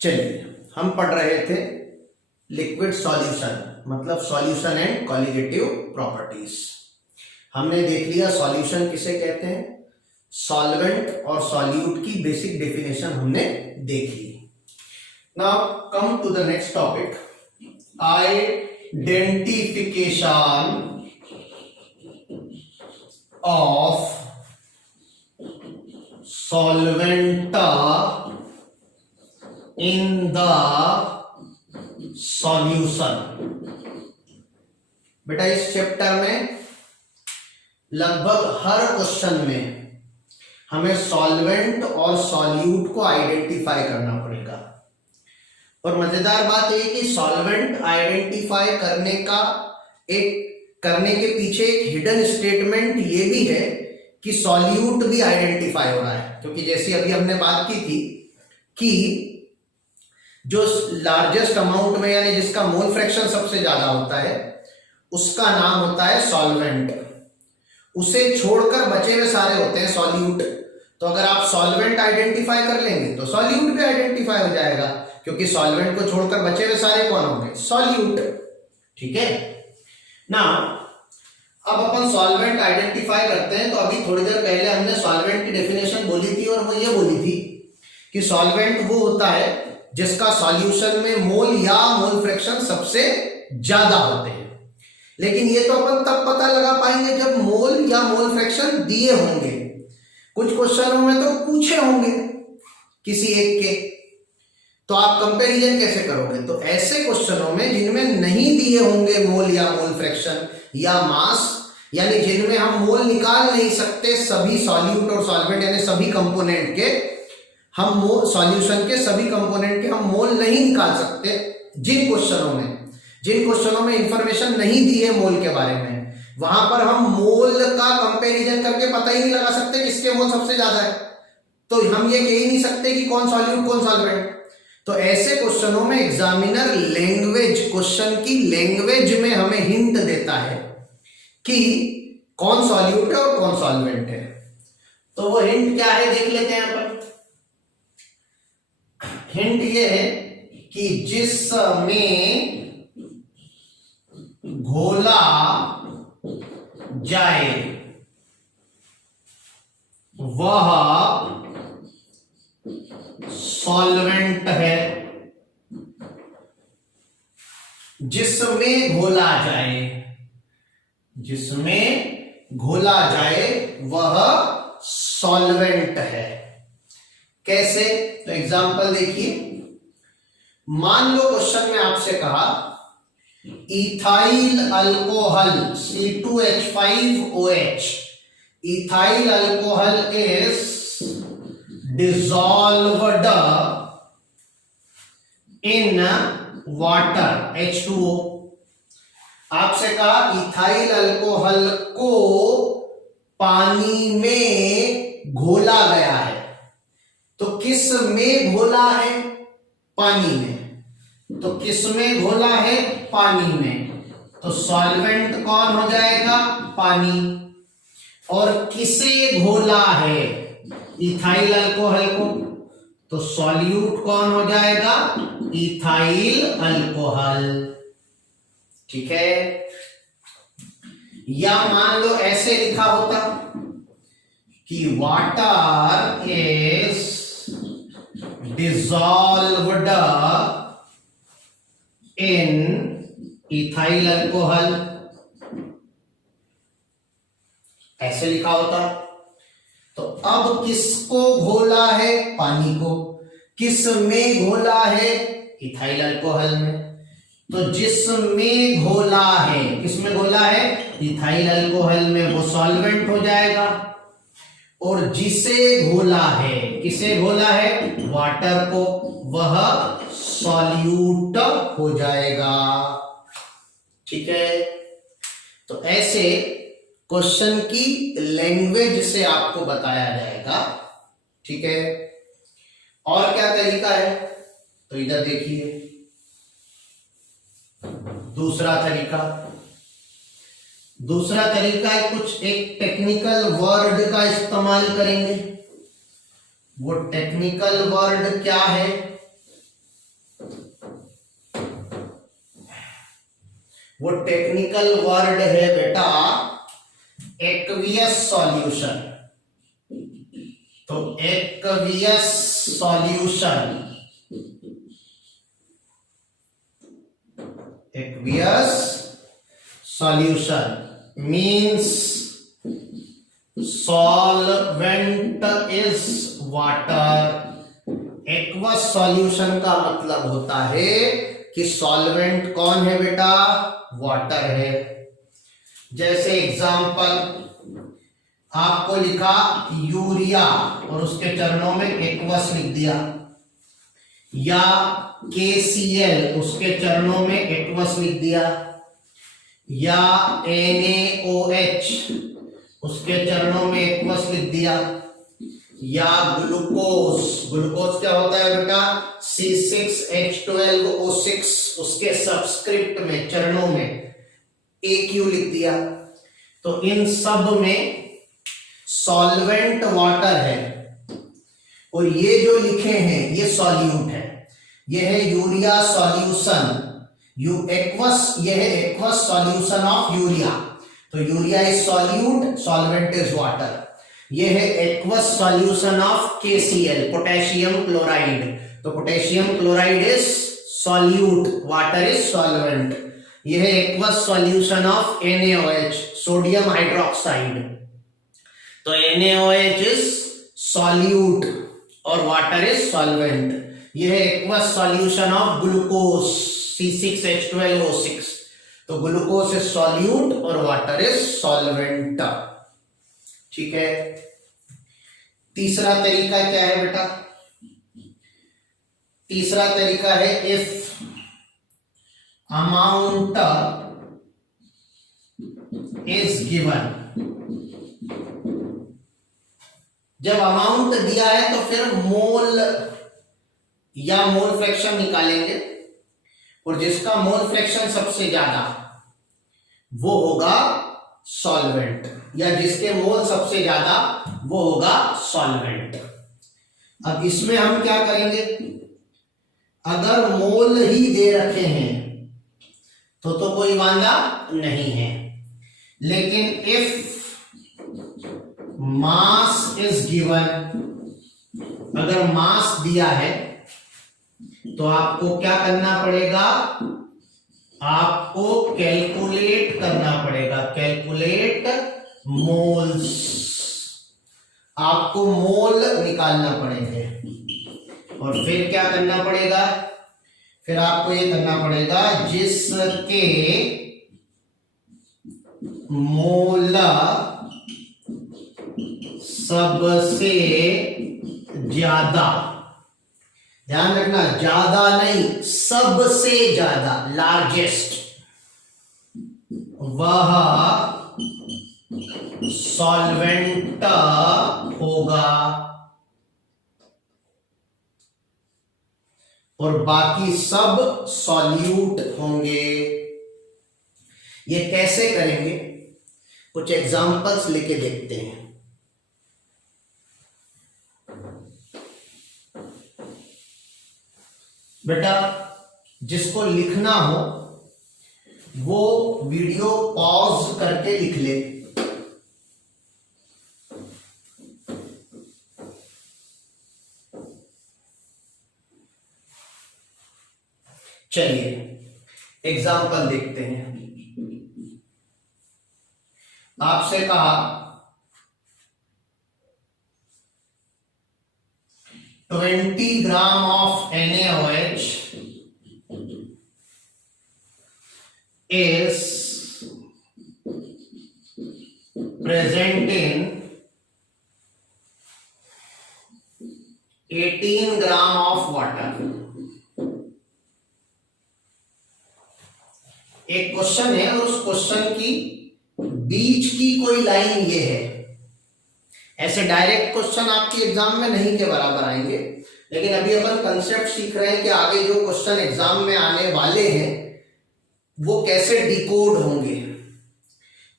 चलिए, हम पढ़ रहे थे लिक्विड सॉल्यूशन, मतलब सॉल्यूशन एंड कॉलिगेटिव प्रॉपर्टीज। हमने देख लिया सॉल्यूशन किसे कहते हैं, सॉल्वेंट और सॉल्यूट की बेसिक डेफिनेशन हमने देख ली। Now come to the next topic, identification of solvent in the solution। बेटा इस चैप्टर में लगभग हर क्वेश्चन में हमें सॉल्वेंट और सॉल्यूट को आइडेंटिफाई करना पड़ेगा। और मजेदार बात यह कि सॉल्वेंट आइडेंटिफाई करने के पीछे एक हिडन स्टेटमेंट ये भी है कि सॉल्यूट भी आइडेंटिफाई हो रहा है, क्योंकि जैसे अभी हमने बात की थी कि जो लार्जेस्ट अमाउंट में यानी जिसका मोल फ्रैक्शन सबसे ज्यादा होता है उसका नाम होता है सॉल्वेंट, उसे छोड़कर बचे हुए सारे होते हैं सॉल्यूट। तो अगर आप सॉल्वेंट आइडेंटिफाई कर लेंगे तो सॉल्यूट भी आइडेंटिफाई हो जाएगा, क्योंकि सॉल्वेंट को छोड़कर बचे हुए सारे कौन होंगे, सॉल्यूट। ठीक है ना। अब अपन सॉल्वेंट आइडेंटिफाई करते हैं। तो अभी थोड़ी देर पहले हमने सॉल्वेंट की डेफिनेशन बोली थी और वो ये बोली थी कि सॉल्वेंट वो होता है जिसका सॉल्यूशन में मोल या मोल फ्रैक्शन सबसे ज्यादा होते हैं। लेकिन ये तो अपन तब पता लगा पाएंगे जब मोल या मोल फ्रैक्शन दिए होंगे। कुछ क्वेश्चनों में तो पूछे होंगे किसी एक के, तो आप कंपैरिजन कैसे करोगे। तो ऐसे क्वेश्चनों में जिनमें नहीं दिए होंगे मोल या मोल फ्रैक्शन या मास, यानी जिनमें हम मोल निकाल नहीं सकते सभी सॉल्यूट और सॉल्वेंट यानी सभी कंपोनेंट के, हम सॉल्यूशन के सभी कंपोनेंट के हम मोल नहीं निकाल सकते, जिन क्वेश्चनों में इंफॉर्मेशन नहीं दी है मोल के बारे में, वहां पर हम मोल का कंपैरिजन करके पता ही नहीं लगा सकते किसके मोल सबसे ज्यादा है। तो हम ये कह ही नहीं सकते कि कौन सॉल्यूट कौन सॉल्वेंट। तो ऐसे क्वेश्चनों में एग्जामिनर क्वेश्चन की लैंग्वेज में हमें हिंट देता है कि कौन सॉल्यूट है और कौन सॉल्वेंट है। तो वो हिंट क्या है देख लेते हैं यहां पर। हिंट ये है कि जिसमें घोला जाए वह सॉल्वेंट है, जिसमें घोला जाए वह सॉल्वेंट है। कैसे, तो एग्जांपल देखिए। मान लो क्वेश्चन में आपसे कहा ethyl alcohol C2H5OH, ethyl alcohol is dissolved in water H2O। आपसे कहा इथाइल अल्कोहल को पानी में घोला गया है, तो किस में घोला है, पानी में। तो किस में घोला है, पानी में। तो सॉल्वेंट कौन हो जाएगा, पानी। और किसे घोला है, इथाइल अल्कोहल को, तो सॉल्यूट कौन हो जाएगा, इथाइल अल्कोहल। ठीक है। या मान लो ऐसे लिखा होता कि water is dissolved in ethyl alcohol, ऐसे लिखा होता। तो अब किसको घोला है, पानी को। किस में घोला है, इथाइल अल्कोहल में। तो जिसमें घोला है, किसमें घोला है, इथाइल अल्कोहल में, वो सॉल्वेंट हो जाएगा। और जिसे घोला है, किसे घोला है, वाटर को, वह सॉल्यूट हो जाएगा। ठीक है। तो ऐसे क्वेश्चन की लैंग्वेज से आपको बताया जाएगा। ठीक है। और क्या तरीका है, तो इधर देखिए दूसरा तरीका है, कुछ एक टेक्निकल वर्ड का इस्तेमाल करेंगे। वो टेक्निकल वर्ड क्या है, वो टेक्निकल वर्ड है बेटा एक्वियस सॉल्यूशन। तो aqueous solution, aqueous solution means solvent is water। aqueous solution का मतलब होता है कि सॉल्वेंट कौन है बेटा, वाटर है। जैसे एग्जांपल आपको लिखा यूरिया और उसके चरणों में एक्वस लिख दिया, या KCl उसके चरणों में एक्वस लिख दिया, या NaOH उसके चरणों में एक्वस लिख दिया, या ग्लूकोज, ग्लूकोज क्या होता है बेटा C6H12O6 उसके सबस्क्रिप्ट में चरणों में AQ लिख दिया। तो इन सब में सॉल्वेंट वाटर है, और ये जो लिखे हैं ये सॉल्यूट है। ये है यूरिया सॉल्यूशन, एक्वस, ये है एक्वस सॉल्यूशन ऑफ यूरिया। तो urea is solute, solvent is water. ये है aqueous solution of KCl, potassium chloride. तो potassium chloride is solute, water is solvent. ये है aqueous solution of NaOH, sodium hydroxide. तो NaOH is solute और water is solvent. यह है aqueous solution of glucose C6H12O6। तो ग्लूकोज इज सॉल्यूट और water is solvent. ठीक है। तीसरा तरीका क्या है बेटा, तीसरा तरीका है इफ अमाउंट इज गिवन। जब अमाउंट दिया है तो फिर मोल या मोल फ्रैक्शन निकालेंगे, और जिसका मोल फ्रैक्शन सबसे ज्यादा वो होगा सॉल्वेंट, या जिसके मोल सबसे ज्यादा वो होगा सॉल्वेंट। अब इसमें हम क्या करेंगे, अगर मोल ही दे रखे हैं तो कोई वांदा नहीं है, लेकिन इफ मास इज गिवन, अगर मास दिया है तो आपको क्या करना पड़ेगा, आपको कैलकुलेट करना पड़ेगा, कैलकुलेट मोल्स, आपको मोल निकालना पड़ेंगे। और फिर क्या करना पड़ेगा, फिर आपको ये करना पड़ेगा जिसके मोल सबसे ज्यादा, ध्यान रखना ज्यादा नहीं सबसे ज्यादा, लार्जेस्ट, वह सॉल्वेंट होगा, और बाकी सब सॉल्यूट होंगे। ये कैसे करेंगे, कुछ एग्जांपल्स लेके देखते हैं। बेटा जिसको लिखना हो वो वीडियो पॉज करके लिख ले। चलिए एग्जाम्पल देखते हैं। आपसे कहा 20 gram of NaOH is present in 18 gram of water. एक क्वेश्चन है और उस क्वेश्चन की बीच की कोई लाइन ये है। ऐसे डायरेक्ट क्वेश्चन आपके एग्जाम में नहीं के बराबर आएंगे, लेकिन अभी अपन कंसेप्ट सीख रहे हैं कि आगे जो क्वेश्चन एग्जाम में आने वाले हैं वो कैसे डिकोड होंगे।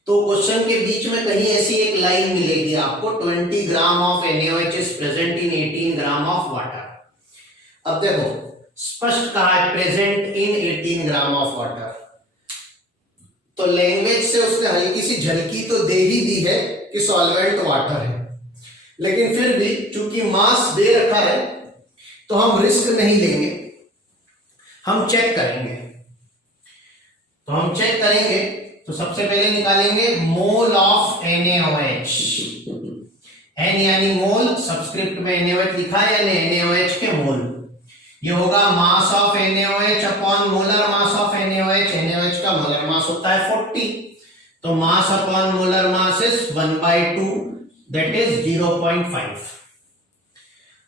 तो क्वेश्चन के बीच में कहीं ऐसी एक लाइन मिलेगी आपको, 20 gram of NaOH is present in 18 gram of water. अब देखो स्पष्ट कहा है present in 18 gram of water. तो लैंग्वेज से उसने हल्की सी झलकी तो दे ही दी है कि सॉल्वेंट वाटर है, लेकिन फिर भी चूंकि मास दे रखा है तो हम रिस्क नहीं लेंगे, हम चेक करेंगे। तो हम चेक करेंगे तो सबसे पहले निकालेंगे मोल ऑफ NaOH। N यानी मोल, सबस्क्रिप्ट में NaOH लिखा है यानी NaOH के मोल। ये होगा mass of NaOH upon molar mass of NaOH। NaOH का मोलर मास होता है 40, तो mass upon molar mass is 1/2, that is 0.5।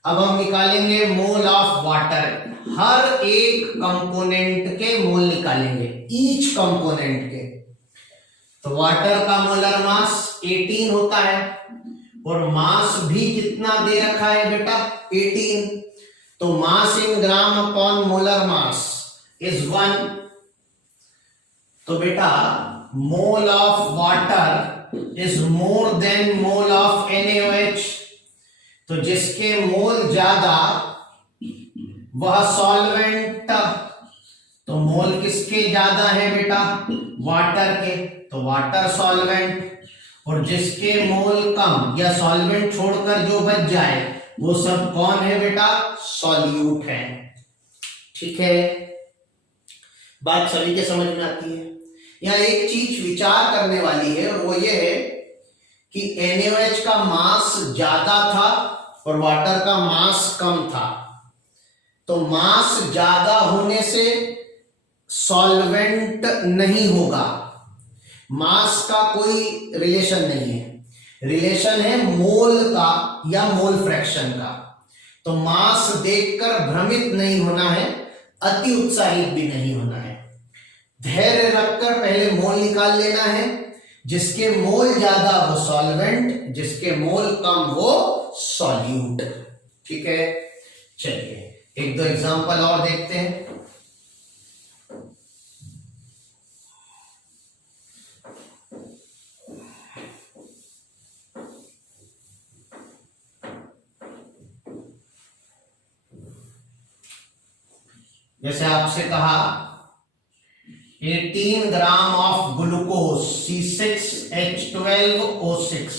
अब हम निकालेंगे मोल ऑफ वाटर। हर एक कंपोनेंट के मोल निकालेंगे, ईच कंपोनेंट के। तो वाटर का मोलर मास 18 होता है और मास भी कितना दे रखा है बेटा, 18। तो mass in gram upon molar mass is 1। तो बेटा mole of water is more than mole of NaOH। तो जिसके मोल ज्यादा वह सॉल्वेंट। तो मोल किसके ज्यादा है बेटा, वाटर के, तो वाटर सॉल्वेंट। और जिसके मोल कम या सॉल्वेंट छोड़कर जो बच जाए वो सब कौन है बेटा, सॉल्यूट है। ठीक है, बात सभी के समझ में आती है। यहाँ एक चीज विचार करने वाली है और वो ये है कि NaOH का मास ज्यादा था और वाटर का मास कम था। तो मास ज्यादा होने से सॉल्वेंट नहीं होगा, मास का कोई रिलेशन नहीं है, रिलेशन है मोल का या मोल फ्रैक्शन का। तो मास देखकर भ्रमित नहीं होना है, अति उत्साहित भी नहीं होना है। धैर्य रखकर पहले मोल निकाल लेना है, जिसके मोल ज्यादा वो सॉल्वेंट, जिसके मोल कम वो सॉल्यूट। ठीक है, चलिए एक दो एग्जांपल और देखते हैं। जैसे आपसे कहा 18 gram of glucose C6H12O6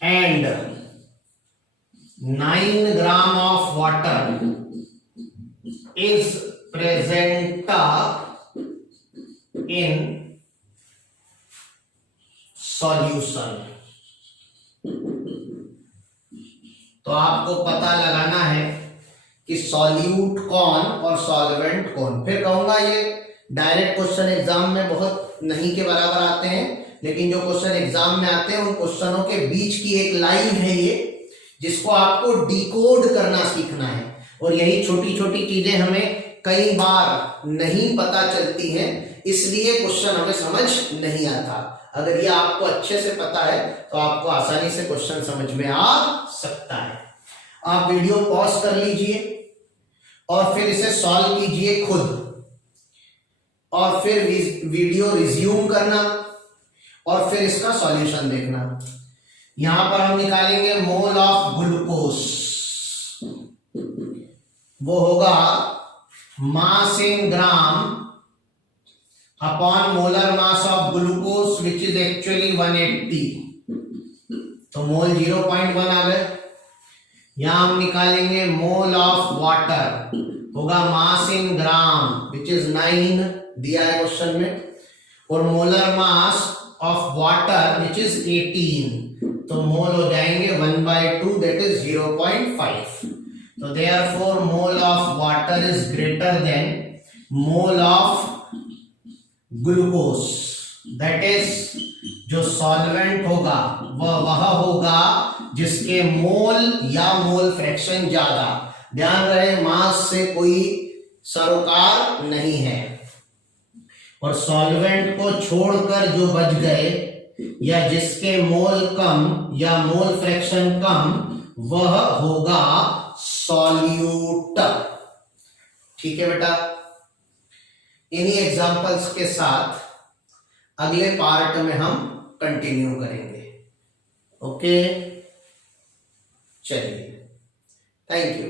and 9 gram of water is present in solution। तो आपको पता लगाना है कि सॉल्यूट कौन और सॉल्वेंट कौन। फिर कहूंगा ये डायरेक्ट क्वेश्चन एग्जाम में बहुत नहीं के बराबर आते हैं, लेकिन जो क्वेश्चन एग्जाम में आते हैं उन क्वेश्चनों के बीच की एक लाइन है ये, जिसको आपको डिकोड करना सीखना है। और यही छोटी छोटी चीजें हमें कई बार नहीं पता चलती हैं, इसलिए क्वेश्चन हमें समझ नहीं आता। अगर ये आपको अच्छे से पता है तो आपको आसानी से क्वेश्चन समझ में आ सकता है। आप वीडियो पॉज कर लीजिए और फिर इसे सॉल्व कीजिए खुद, और फिर वीडियो रिज्यूम करना और फिर इसका सॉल्यूशन देखना। यहां पर हम निकालेंगे मोल ऑफ ग्लूकोज, वो होगा mass in gram upon molar mass of glucose which is actually 180। तो मोल 0.1 आ गए। यहां हम निकालेंगे मोल ऑफ वाटर, होगा mass in gram which is 9 दिया है क्वेश्चन में, और molar mass of water which is 18। तो मोल हो जाएंगे 1/2 दैट इज 0.5। तो therefore mole of water is greater than mole of glucose, that is जो सॉल्वेंट होगा वह होगा जिसके मोल या मोल फ्रैक्शन ज्यादा। ध्यान रहे मास से कोई सरोकार नहीं है, और सॉल्वेंट को छोड़कर जो बच गए या जिसके मोल कम या मोल फ्रैक्शन कम वह होगा सॉल्यूट। ठीक है बेटा, इन्हीं एग्जांपल्स के साथ अगले पार्ट में हम कंटिन्यू करेंगे। ओके, चलिए, थैंक यू।